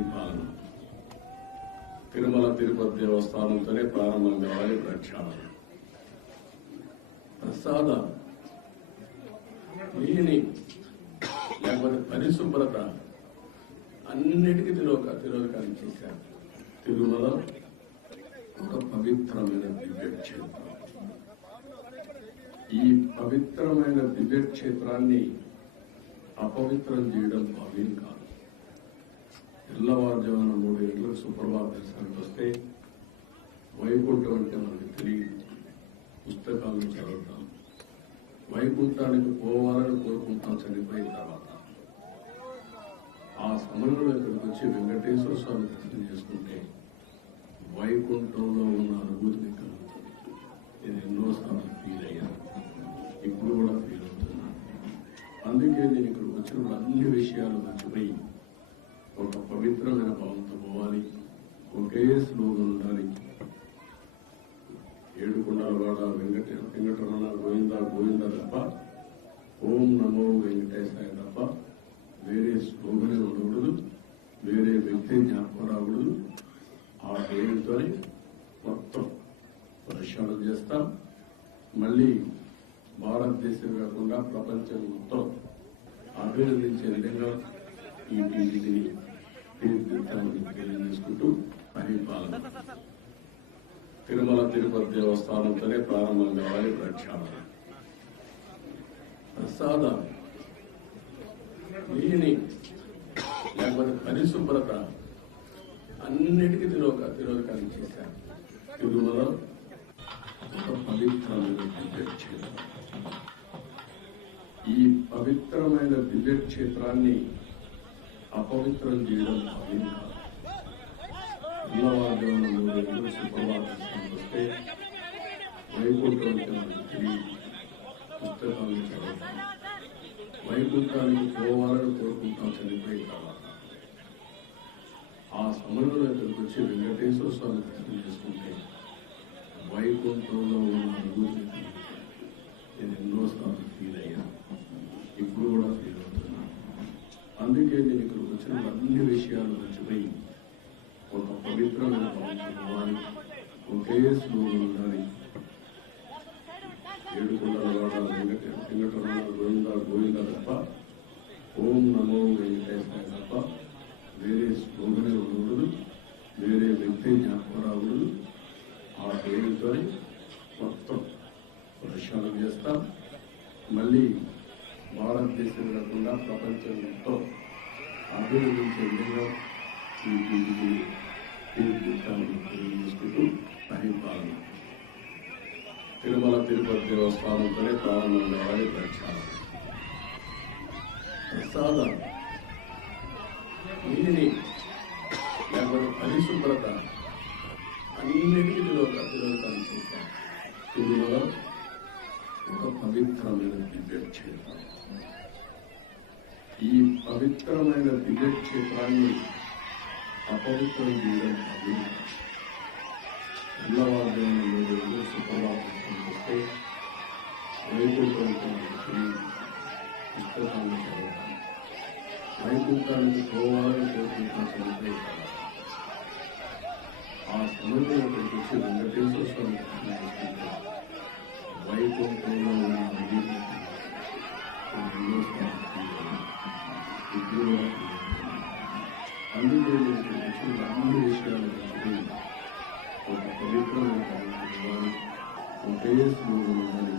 పరిపాలన తిరుమల తిరుపతి దేవస్థానంతోనే ప్రారంభం కావాలి. ప్రక్షాళన ప్రసాద లేని లేకపోతే పరిశుభ్రత అన్నిటికీ తిరోధకాన్ని చేశారు. తిరుమల ఒక పవిత్రమైన దివ్యక్షేత్రం. ఈ పవిత్రమైన దివ్యక్షేత్రాన్ని అపవిత్రం చేయడం భావ్యం కాదు. తెల్లవారుజామున 3 గంటలకు సుప్రభాత దర్శనానికి వస్తే వైకుంఠం అంటే మనకు తెలియదు. పుస్తకాలను చదువుతాం, వైకుంఠానికి పోవాలని కోరుకుంటాం చనిపోయిన తర్వాత. ఆ సమయంలో ఇక్కడికి వచ్చి వెంకటేశ్వర స్వామి దర్శనం చేసుకుంటే వైకుంఠంలో ఉన్న అనుభూతిని కలుగుతుంది. నేను ఎన్నోసార్లు ఫీల్ అయ్యాను, ఇప్పుడు కూడా ఫీల్ అవుతున్నాను. అందుకే నేను ఇక్కడికి వచ్చినప్పుడు అన్ని విషయాలు మర్చిపోయి ఒక పవిత్రమైన భావంతో పోవాలి. ఒకే స్లోగన్ ఉండాలి. ఏడుకొండలవాడ వెంకటరమణ గోవింద గోవింద తప్ప, ఓం నమో వెంకటేశాయ తప్ప వేరే స్లోగనే ఉండకూడదు, వేరే వ్యక్తి జ్ఞాపకం రాకూడదు. ఆ పేరుతోనే మొత్తం ప్రక్షాళన చేస్తాం. మళ్ళీ భారతదేశం కాకుండా ప్రపంచం మొత్తం అభినందించే విధంగా ఈ టీవీని తీర్చిదిద్దామని తెలియజేసుకుంటూ పరిపాలన తిరుమల తిరుపతి దేవస్థానంతోనే ప్రారంభం కావాలి. ప్రక్షాళన ప్రసాద లేని లేకపోతే పరిశుభ్రత అన్నిటికీ తిరోధకాన్ని చేశారు. తిరుమల ఒక పవిత్రమైన దివ్యక్షేత్రం. ఈ పవిత్రమైన దివ్యక్షేత్రాన్ని అపవిత్రం చేయడం భావ్యం కాదు. తెల్లవారుజామున 3 గంటలకు సుప్రభాత దర్శనానికి వస్తే వైకుంఠం అంటే మనకు తెలియదు. పుస్తకాలను చదువుతాం, వైకుంఠానికి పోవాలని కోరుకుంటాం చనిపోయిన తర్వాత. ఆ సమయంలో ఇక్కడికి వచ్చి వెంకటేశ్వర స్వామి దర్శనం చేసుకుంటే వైకుంఠంలో ఉన్న అనుభూతిని కలుగుతుంది. నేను ఎన్నోసార్లు ఫీల్ అయ్యాను, ఇప్పుడు కూడా ఫీల్ అవుతున్నాను. అందుకే నేను ఇక్కడికి వచ్చిన అన్ని విషయాలు మర్చిపోయి ఒక పవిత్రమైన భావంతో పోవాలి. ఒకే స్లోగన్ ఉండాలి. ఏడుకొండలవాడ వెంకటరమణ గోవింద గోవింద తప్ప, ఓం నమో వెంకటేశాయ తప్ప వేరే స్లోగనే ఉండకూడదు, వేరే వ్యక్తి జ్ఞాపకం రాకూడదు. ఆ పేరుతోనే మొత్తం ప్రక్షాళన చేస్తాం. మళ్ళీ భారతదేశం కాకుండా ప్రపంచం మొత్తం అభినందించే విధంగా ఈ టీవీని తీర్చిదిద్దామని తెలియజేసుకుంటూ పరిపాలన తిరుమల తిరుపతి దేవస్థానంతోనే ప్రారంభం కావాలి. ప్రక్షాళన ప్రసాద లేని లేకపోతే పరిశుభ్రత అన్నిటికీ తిరోధకాన్ని చేశారు. తిరుమల ఒక పవిత్రమైన దివ్యక్షేత్రం. ఈ పవిత్రమైన దివ్యక్షేత్రాన్ని అపవిత్రం చేయడం భావ్యం కాదు. తెల్లవారుజామున 3 గంటలకు సుప్రభాత దర్శనానికి వస్తే వైకుంఠం అంటే మనకు తెలియదు. పుస్తకాలను చదువుతాం, వైకుంఠానికి పోవాలని కోరుకుంటాం చనిపోయిన తర్వాత. ఆ సమయంలో ఇక్కడికి వచ్చి వెంకటేశ్వర స్వామి దర్శనం చేసుకుంటే వైకుంఠంలో ఉన్న అనుభూతిని ఇప్పుడు అందుకే నేను ఇక్కడికి వచ్చిన అన్ని విషయాలు మర్చిపోయి ఒక పవిత్రమైన భావం, ఒకే స్లోగన్ ఉండాలి.